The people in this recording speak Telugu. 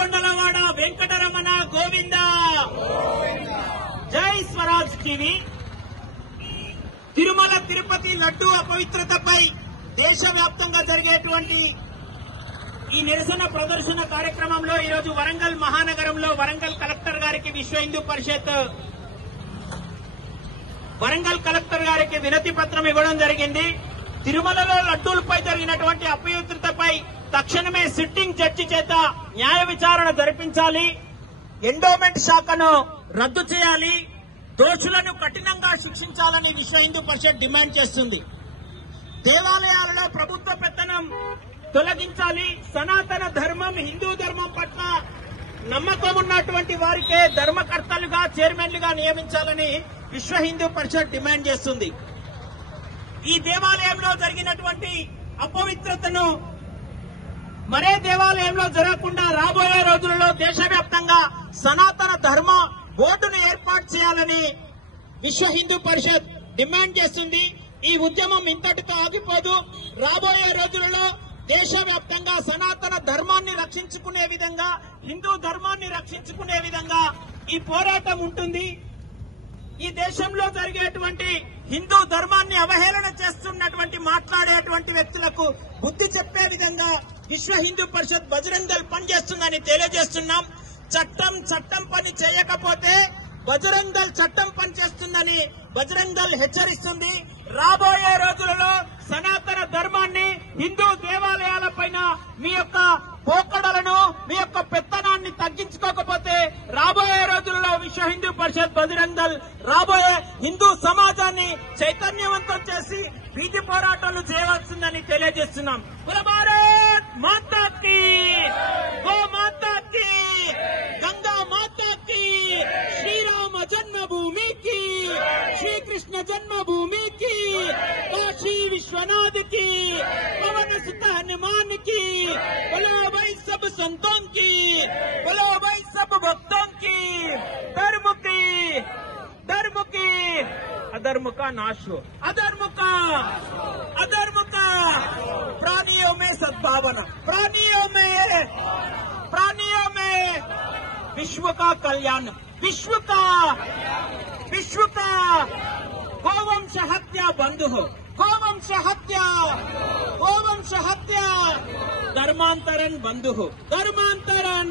ఏడుకొండలవాడ వెంకటరమణ గోవింద. జై స్వరాజ్ టీవీ. తిరుమల తిరుపతి లడ్డూ అపవిత్రతపై దేశవ్యాప్తంగా జరిగేటువంటి ఈ నిరసన ప్రదర్శన కార్యక్రమంలో ఈరోజు వరంగల్ మహానగరంలో వరంగల్ కలెక్టర్ గారికి విశ్వ హిందూ పరిషత్ వరంగల్ కలెక్టర్ గారికి వినతి పత్రం ఇవ్వడం జరిగింది. తిరుమలలో లడ్డూలపై జరిగినటువంటి అపవిత్రతపై తక్షణమే సిట్టింగ్ జడ్జి చేత న్యాయ విచారణ జరిపించాలి, ఎండోమెంట్ శాఖను రద్దు చేయాలి, దోషులను కఠినంగా శిక్షించాలని విశ్వ హిందూ పరిషత్ డిమాండ్ చేస్తుంది. దేవాలయాలలో ప్రభుత్వ పెత్తనం తొలగించాలి, సనాతన ధర్మం హిందూ ధర్మం పట్ల నమ్మకం ఉన్నటువంటి వారికే ధర్మకర్తలుగా చైర్మన్లుగా నియమించాలని విశ్వ హిందూ పరిషత్ డిమాండ్ చేస్తుంది. ఈ దేవాలయంలో జరిగినటువంటి అపవిత్రతను మరే దేవాలయంలో జరగకుండా రాబోయే రోజుల్లో దేశవ్యాప్తంగా సనాతన ధర్మ బోర్డును ఏర్పాటు చేయాలని విశ్వ హిందూ పరిషత్ డిమాండ్ చేస్తుంది. ఈ ఉద్యమం ఇంతటితో ఆగిపోదు. రాబోయే రోజులలో దేశవ్యాప్తంగా సనాతన ధర్మాన్ని రక్షించుకునే విధంగా, హిందూ ధర్మాన్ని రక్షించుకునే విధంగా ఈ పోరాటం ఉంటుంది. ఈ దేశంలో జరిగేటువంటి హిందూ ధర్మాన్ని అవహేళన చేస్తున్నటువంటి మాట్లాడేటువంటి వ్యక్తులకు బుద్ధి చెప్పే విధంగా విశ్వ హిందూ పరిషత్ బజరంగ్ దళ్ పనిచేస్తుందని తెలియజేస్తున్నాం. చట్టం పని చేయకపోతే బజరంగ్ దళ్ చట్టం పనిచేస్తుందని బజరంగ్ దళ్ హెచ్చరిస్తుంది. రాబోయే రోజులలో సనాతన ధర్మాన్ని, హిందూ దేవాలయాలపైన మీ యొక్క పోకడలను, మీ యొక్క పెత్తనాన్ని తగ్గించుకోకపోతే రాబోయే రోజుల్లో విశ్వ హిందూ పరిషత్ బజరంగ్ దళ్ రాబోయే హిందూ సమాజాన్ని చైతన్యవంతం చేసి వీధి పోరాటాలు చేయవలసిందని తెలియజేస్తున్నాం. భారత్ మాతా కీ, గో మాతా కీ, గంగా మాతా కీ, శ్రీరామ జన్మభూమి की, श्री कृष्ण जन्मभूमि की, काशी विश्वनाथ की, पवन सुत हनुमान की, बोलो भाई सब संतों की, बोलो भाई सब भक्तों की, धर्म की अधर्म का नाश हो, अधर्म का प्राणियों में सद्भावना, प्राणियों में विश्व का कल्याण, विश्व का गोवंश हत्या बंद हो, गोवंश हत्या धर्मांतरण बंद हो, धर्मांतरण